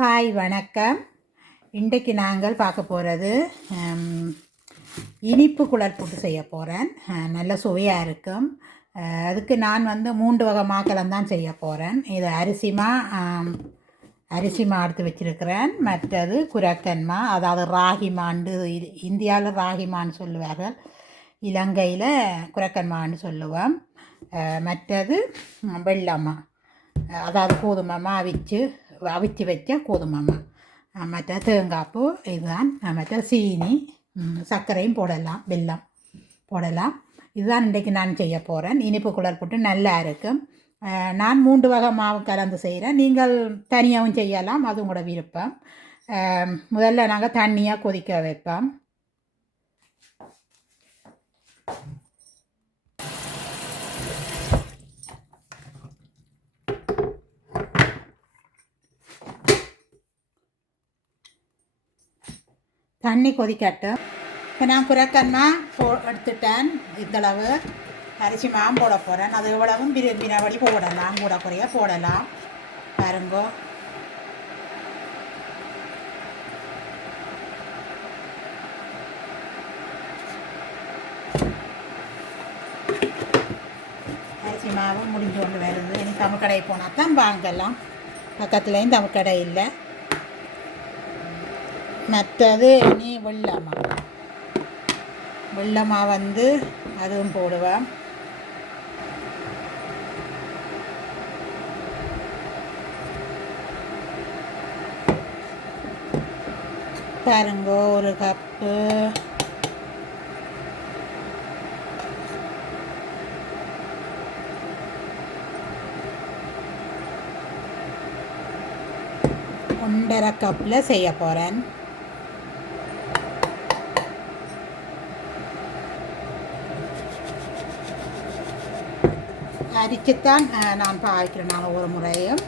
Hi வணக்கம். இன்றைக்கு நாங்கள் பார்க்க போகிறது இனிப்பு குழல் புட்டு செய்ய போகிறேன். நல்ல சுவையாக இருக்கும். அதுக்கு நான் 3 வகை மாக்களம் தான் செய்ய போகிறேன். இது அரிசிமா எடுத்து வச்சுருக்கிறேன். மற்றது குரக்கன்மா, அதாவது ராகிமாண்டு. இந்தியாவில் ராகிமான்னு சொல்லுவார்கள், இலங்கையில் குரக்கன்மான்னு சொல்லுவோம். மற்றது வெள்ளம்மா, அதாவது கோதுமைமா அவிச்சு வச்ச கோதுமைமா. மற்ற தேங்காய்ப்பூ இதுதான். மற்ற சீனி, சர்க்கரையும் போடலாம், வெல்லம் போடலாம். இதுதான் இன்றைக்கு நான் செய்ய போகிறேன். இனிப்பு குழல் புட்டு நல்லா இருக்கும். நான் 3 வகை மாவு கலந்து செய்கிறேன். நீங்கள் தனியாகவும் செய்யலாம், அதுவும் கூட விருப்பம். முதல்ல நாங்கள் தண்ணியாக கொதிக்க வைப்போம். தண்ணி கொதிக்கட்டும். இப்போ நான் குரக்கன்மா எடுத்துட்டேன். இந்தளவு அரிசி மாவும் போட போகிறேன். அது எவ்வளவும் விரும்பினபடி போடலாம், கூட குறைய போடலாம். பாருங்கோ, அரிசி மாவும் முடிஞ்சு கொண்டு வருது. இனி தமிழ்கடை போனால் தான் வாங்கலாம். பக்கத்துலேயும் தமிழ்கடை இல்லை. மற்றது இனி வெள்ளமா அதுவும் போடுவேன். பாருங்கோ, 1 கப்பு. ஒன்றரை கப்பில் செய்ய போகிறேன். அரிச்சுத்தான் நான் பாய்க்கிறேன். நான் ஒரு முறையும்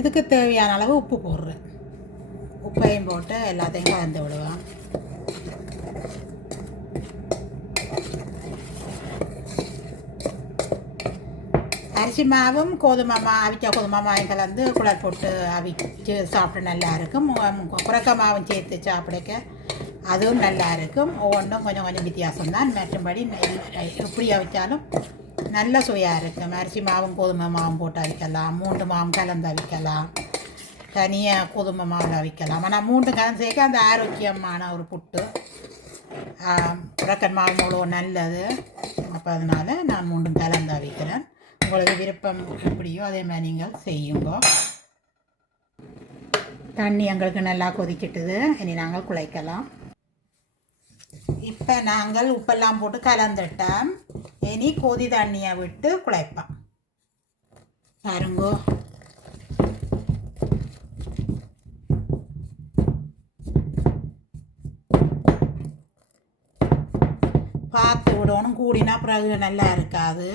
இதுக்கு தேவையான அளவு உப்பு போடுறேன். உப்பையும் போட்டு எல்லாத்தையும் கலந்து விடுவேன். அரிசி மாவும் அவிச்ச கோதுமாவும் கலந்து குழல் போட்டு அவிச்சு சாப்பிட நல்லா இருக்கும். குரக்க மாவும் சேர்த்து சாப்பிடக்க அதுவும் நல்லா இருக்கும். ஒவ்வொன்றும் கொஞ்சம் கொஞ்சம் வித்தியாசம்தான். மற்றபடி எப்படி அவிச்சாலும் நல்ல சுவையாக இருக்கும். அரிசி மாவும் கோதுமை மாவும் போட்டு அவிக்கலாம், 3 மாவும் கலந்து அவிக்கலாம், தனியாக கோதுமை மாவில் அவிக்கலாம். ஆனால் 3 கலந்து சேர்க்க அந்த ஆரோக்கியமான ஒரு புட்டு. குரக்கன் மாவு அவ்வளோ நல்லது. அப்போ அதனால் நான் 3 கலந்து அவிக்கிறேன். உங்களுக்கு விருப்பம் எப்படியோ அதே மாதிரி நீங்கள் செய்யுங்க. தண்ணி எங்களுக்கு நல்லா கொதிக்கிட்டுது. இனி நாங்கள் குழைக்கலாம். இப்போ நாங்கள் உப்பெல்லாம் போட்டு கலந்துட்டோம். இனி கொதி தண்ணியை விட்டு குழைப்போம். பாருங்கோ, பார்த்து விடணும். கூடினா பிறகு நல்லா இருக்காது.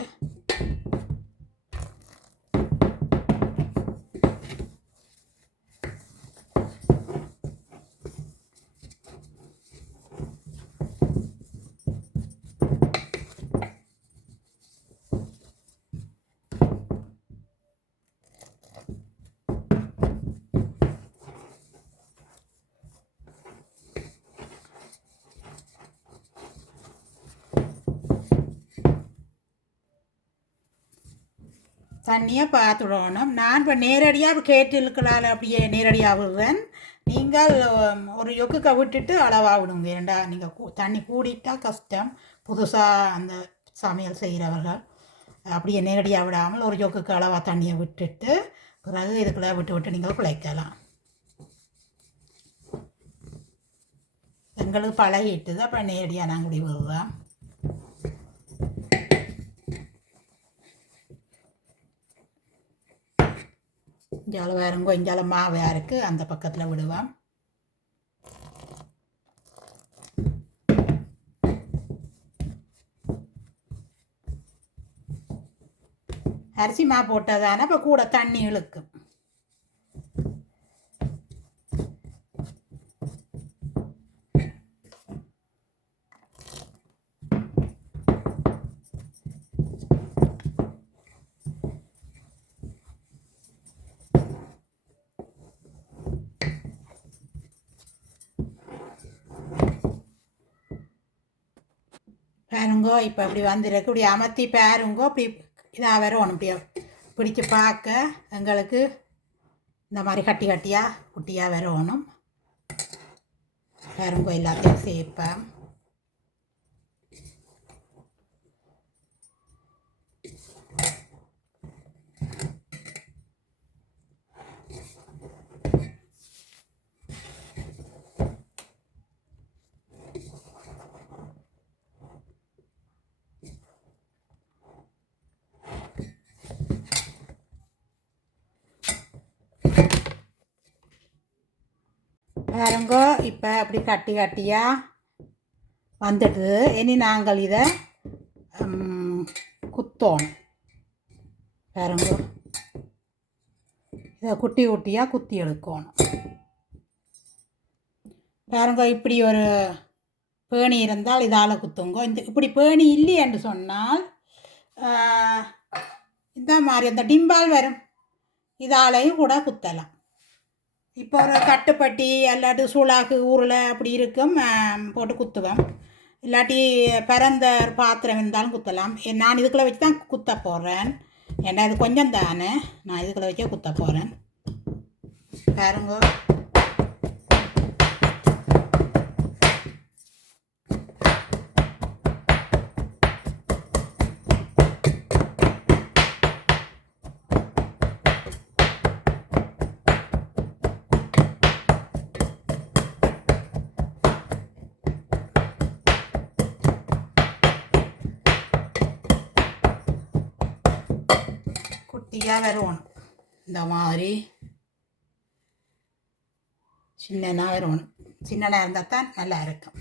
தண்ணியை பார்த்துடணும். நான் இப்போ நேரடியாக கேட்டிருக்கலால் அப்படியே நேரடியாக விடுறேன். நீங்கள் ஒரு யொக்குக்க விட்டுட்டு அளவாக விடுங்க. ஏண்டா நீங்கள் தண்ணி கூடிட்டால் கஷ்டம். புதுசாக அந்த சமையல் செய்கிறவர்கள் அப்படியே நேரடியாக விடாமல் ஒரு யொக்குக்கு அளவாக தண்ணியை விட்டுட்டு பிறகு இதுக்குள்ளே விட்டு நீங்கள் குழைக்கலாம். எங்களுக்கு பழகிட்டுது. அப்புறம் நேரடியாக நாங்கள் இப்படி விடுறோம். இஞ்சால வேறுங்கோ, இஞ்சால மாவையாக இருக்குது, அந்த பக்கத்தில் விடுவேன். அரிசி மா போட்டதானே இப்போ கூட தண்ணி இழுக்கும். பாருங்கோ இப்போ இப்படி வந்துருக்கு. இப்படி அமர்த்தி பாருங்கோ. இப்படி இதாக வரணும். இப்படியா பிடிச்சி பார்க்க எங்களுக்கு இந்த மாதிரி கட்டி கட்டியாக குட்டியாக வரணும். பாருங்கோ எல்லாத்தையும் சேர்ப்பேன். பாருங்கோ இப்போ அப்படி கட்டி கட்டியாக வந்துட்டு இனி நாங்கள் இதை குத்தோணும். பாருங்கோ இதை குட்டி குட்டியாக குத்தி எடுக்கணும். பாருங்கோ இப்படி ஒரு பேணி இருந்தால் இதால் குத்துங்கோ. இப்படி பேணி இல்லை என்று சொன்னால் இந்த மாதிரி அந்த டிம்பால் வரும், இதாலையும் கூட குத்தலாம். இப்போ ஒரு கட்டுப்பட்டி இல்லாட்டி சூளாக்கு ஊரில் அப்படி இருக்கும், போட்டு குத்துவேன். இல்லாட்டி பிறந்த பாத்திரம் இருந்தாலும் குத்தலாம். நான் இதுக்குள்ளே வச்சு தான் குத்த போடுறேன். ஏன்னா இது கொஞ்சம் தானே, நான் இதுக்குள்ளே வச்சே குத்த போகிறேன். பாருங்க குட்டியாக வரணும். இந்த மாதிரி சின்னனா வரணும். சின்னனா இருந்தால் தான் நல்லா இருக்கும்.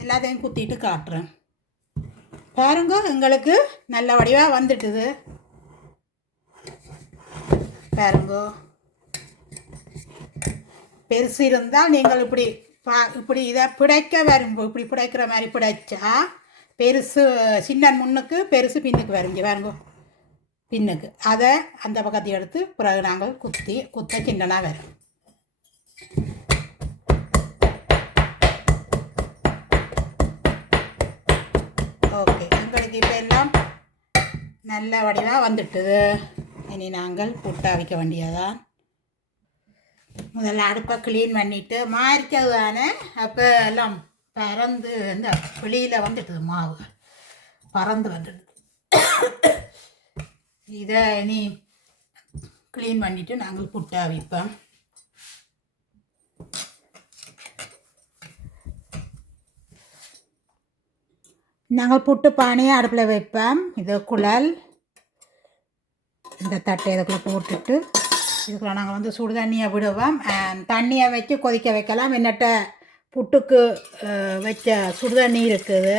எல்லாத்தையும் குத்திட்டு காட்டுறேன். பாருங்க எங்களுக்கு நல்ல வடிவாக வந்துட்டுது. பாருங்க பெருசு இருந்தால் நீங்கள் இப்படி இதை பிடைக்க வரும். இப்படி பிடைக்கிற மாதிரி பிடைச்சா பெருசு சின்ன முன்னுக்கு பெருசு பின்னுக்கு வரைஞ்சி பாருங்க. பின்னுக்கு அதை அந்த பக்கத்தை எடுத்து பிறகு நாங்கள் குத்த சின்னனாக வரும். ஓகே எங்களுக்கு இப்போ எல்லாம் நல்ல வடிவாக வந்துட்டுது. இனி நாங்கள் புட்டா வைக்க வேண்டியதான். முதல்ல அடுப்பை க்ளீன் பண்ணிவிட்டு மாறிக்கிறது தானே. அப்போ எல்லாம் பறந்து இந்த வெளியில் வந்துட்டுது, மாவு பறந்து வந்துடுது. இதை இனி க்ளீன் பண்ணிவிட்டு நாங்கள் புட்டா வைப்போம். நாங்கள் புட்டு பானையை அடுப்பில் வைப்போம். இது குழல், இந்த தட்டை இதுக்குள்ளே போட்டுட்டு இதுக்குள்ள நாங்கள் வந்து சுடு தண்ணியை விடுவோம். தண்ணியை வச்சு கொதிக்க வைக்கலாம். என்னட்ட புட்டுக்கு வச்ச சுடு தண்ணி இருக்குது,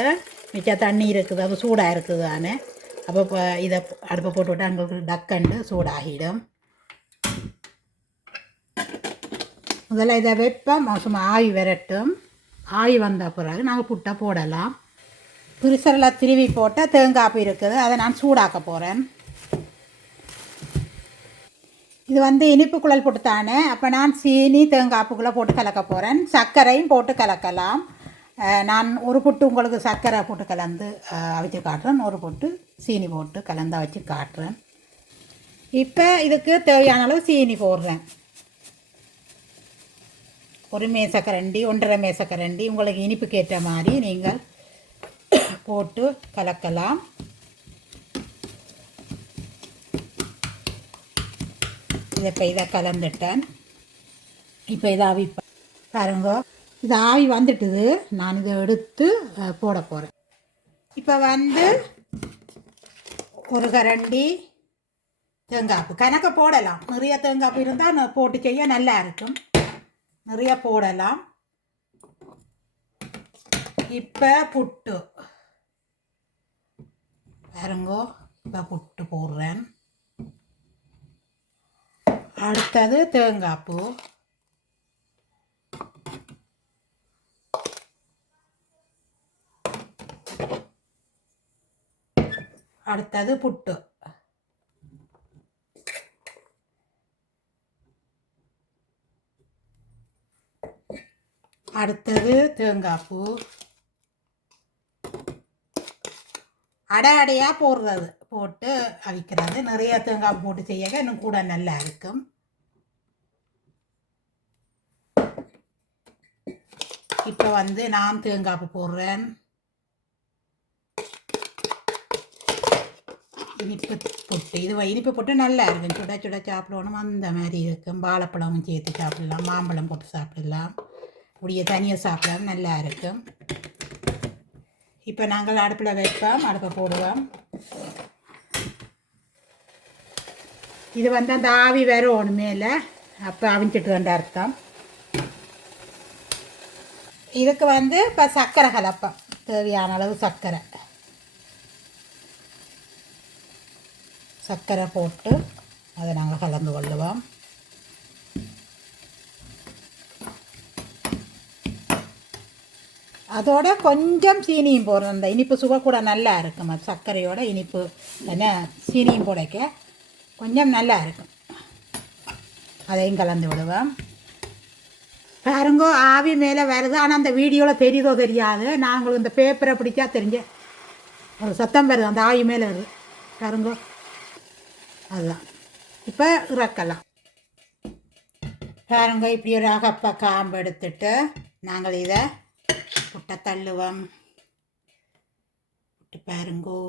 வச்ச தண்ணி இருக்குது, அது சூடாக இருக்குது தானே. அப்போ இப்போ இதை அடுப்பை போட்டு விட்டு அங்கே டக்கண்டு சூடாகிடும். முதல்ல இதை வைப்போம், சும்மா ஆவி விரட்டும். ஆவி வந்த பிறகு நாங்கள் புட்டை போடலாம். பிரிசரில் திருவி போட்டால் தேங்காய் இருக்குது, அதை நான் சூடாக்க போகிறேன். இது வந்து இனிப்பு குழல் போட்டு தானே. அப்போ நான் சீனி தேங்காய்ப்புக்குள்ளே போட்டு கலக்க போகிறேன். சர்க்கரையும் போட்டு கலக்கலாம். நான் ஒரு புட்டு உங்களுக்கு சர்க்கரை போட்டு கலந்து வச்சு காட்டுறேன், ஒரு புட்டு சீனி போட்டு கலந்து வச்சு காட்டுறேன். இப்போ இதுக்கு தேவையான அளவு சீனி போடுறேன். ஒரு மேசக்கரண்டி, 1.5 மேசக்கரண்டி, உங்களுக்கு இனிப்புக்கு ஏற்ற மாதிரி நீங்கள் போட்டு கலக்கலாம். இப்போ இதை கலந்துட்டேன். இப்போ இதை ஆவி பாருங்க, இது ஆவி வந்துட்டுது. நான் இதை எடுத்து போட போகிறேன். இப்போ வந்து ஒரு கரண்டி தேங்காய்ப்பு கணக்க போடலாம். நிறைய தேங்காய்ப்பு இருந்தால் போட்டு செய்ய நல்லா இருக்கும், நிறைய போடலாம். இப்போ புட்டு பாருங்கோ, இப்போ புட்டு போடுறேன். அடுத்தது தேங்காய்ப்பூ, அடுத்தது புட்டு. அடுத்தது தேங்காய் பூ அடையாக போடுறது போட்டு அவிக்கிறது. நிறைய தேங்காய் போட்டு செய்ய இன்னும் கூட நல்லா இருக்கும். இப்போ நான் தேங்காய் பூ போடுறேன். இனிப்பு புட்டு இது இனிப்பு புட்டு நல்லா இருக்கும். சுட சுட சாப்பிடணும் அந்த மாதிரி இருக்கும். வாழைப்பழமும் சேர்த்து சாப்பிடலாம், மாம்பழம் போட்டு சாப்பிடலாம், இப்படியே தனியாக சாப்பிடலாம் நல்லா இருக்கும். இப்போ நாங்கள் அடுப்பில் வைப்போம், அடுப்பை போடுவோம். இது அந்த ஆவி வேறு ஒன்றுமே இல்லை, அப்போ அவிஞ்சிட்டு வேண்ட அர்த்தம். இதுக்கு இப்போ சர்க்கரை கலப்பம், தேவையான அளவு சர்க்கரை போட்டு அதை நாங்கள் கலந்து கொள்ளுவோம். அதோட கொஞ்சம் சீனியும் போடுறோம். அந்த இனிப்பு சுவை கூட நல்லா இருக்கும். சர்க்கரையோட இனிப்பு என்ன சீனியும் போடைக்க கொஞ்சம் நல்லா இருக்கும். அதையும் கலந்து விடுவோம். பாருங்கோ ஆவி மேலே வருது. ஆனால் அந்த வீடியோவில் தெரியுதோ தெரியாது. நான் உங்களுக்கு இந்த பேப்பரை பிடிச்சா தெரிஞ்ச ஒரு சத்தம் வருது, அந்த ஆவி மேலே வருது பாருங்கோ. அதுதான் இப்போ இறக்கலாம். பாருங்க இப்படி ஒரு அகப்ப காம்பு எடுத்துட்டு நாங்கள் இதை புட்டை தள்ளுவோம். புட்டு பாருங்கோ.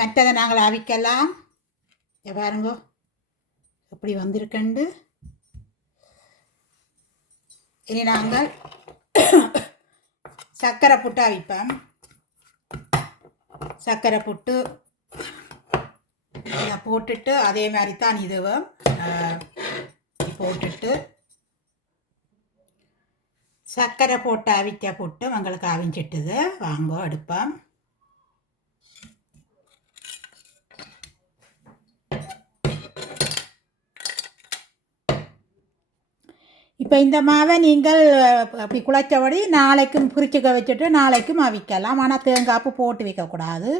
மற்றதை நாங்கள் அவிக்கலாம். பாருங்கோ எப்படி வந்திருக்கண்டு. இனி நாங்கள் சர்க்கரை புட்டு அவிப்போம். சர்க்கரை புட்டு இதை போட்டுட்டு அதே மாதிரி தான் இதுவும் போட்டுட்டு சர்க்கரை போட்டு அவிக்க போட்டு உங்களுக்கு அவிஞ்சிட்டுது. வாங்கோ அடுப்போம். இப்போ இந்த மாவை நீங்கள் அப்படி குழைச்சபடி நாளைக்கும் குறிச்சிக்க வச்சுட்டு நாளைக்கும் அவிக்கலாம். ஆனால் தேங்காய்ப்பு போட்டு வைக்கக்கூடாது.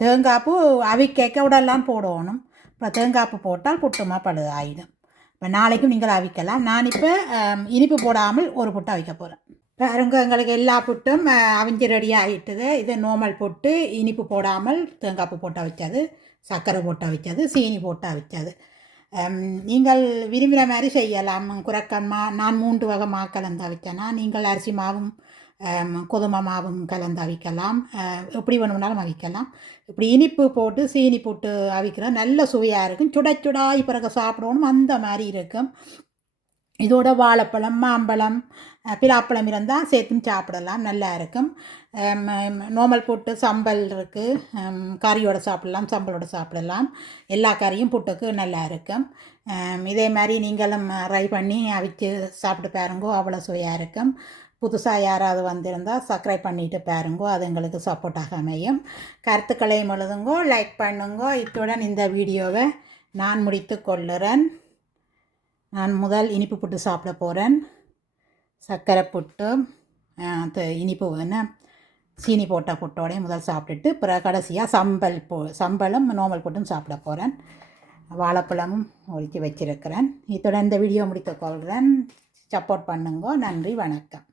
தேங்காய்ப்பு அவிக்க உடலாம் போடணும். இப்போ தேங்காய்ப்பு போட்டால் புட்டுமா பழுதாயிடும். இப்போ நாளைக்கும் நீங்கள் அவிக்கலாம். நான் இப்போ இனிப்பு போடாமல் ஒரு புட்டு அவிக்க போகிறேன். பாருங்க எங்களுக்கு எல்லா புட்டும் அவிஞ்சு ரெடி ஆகிட்டுது. இது நார்மல் புட்டு, இனிப்பு போடாமல் தேங்காய்ப்பு போட்டு அவிச்சது, சர்க்கரை போட்டு அவிச்சது, சீனி போட்டு அவிச்சது. நீங்கள் விரும்பின மாதிரி செய்யலாம். குரக்கன் நான் 3 வகை மா கலந்து அவிச்சேன்னா நீங்கள் அரிசி மாவும் கோதுமை மாவும் கலந்து அவிக்கலாம். எப்படி வேணும்னாலும் அவிக்கலாம். இப்படி இனிப்பு போட்டு சீனி போட்டு அவிக்கிற நல்ல சுவையாக இருக்கும். சுடாய் பிறகு சாப்பிடணும் அந்த மாதிரி இருக்கும். இதோட வாழைப்பழம், மாம்பழம், பிலாப்பழம் இருந்தால் சேர்த்தும் சாப்பிடலாம், நல்லா இருக்கும். நார்மல் புட்டு சம்பல் இருக்குது, கறியோடு சாப்பிடலாம், சம்பளோடு சாப்பிடலாம். எல்லா கறியும் புட்டுக்கு நல்லா இருக்கும். இதே மாதிரி நீங்களும் ட்ரை பண்ணி அவிச்சு சாப்பிட்டு பாருங்கோ, அவ்வளோ சுவையாக இருக்கும். புதுசாக யாராவது வந்திருந்தால் சப்ஸ்கிரைப் பண்ணிவிட்டு பாருங்கோ, அது எங்களுக்கு சப்போர்ட்டாக அமையும். கருத்துக்களையும் எழுதுங்கோ, லைக் பண்ணுங்கோ. இத்துடன் இந்த வீடியோவை நான் முடித்து கொள்ளுறேன். நான் முதல் இனிப்பு புட்டு சாப்பிட போகிறேன். சர்க்கரை புட்டு இனிப்பு சீனி போட்ட புட்டோடையும் முதல் சாப்பிட்டுட்டு பிறகு கடைசியாக சம்பளம் நார்மல் புட்டும் சாப்பிட போகிறேன். வாழைப்பழமும் ஒதுக்கி வச்சிருக்கிறேன். இத்துடன் இந்த வீடியோ முடித்து கொள்கிறேன். சப்போர்ட் பண்ணுங்க. நன்றி, வணக்கம்.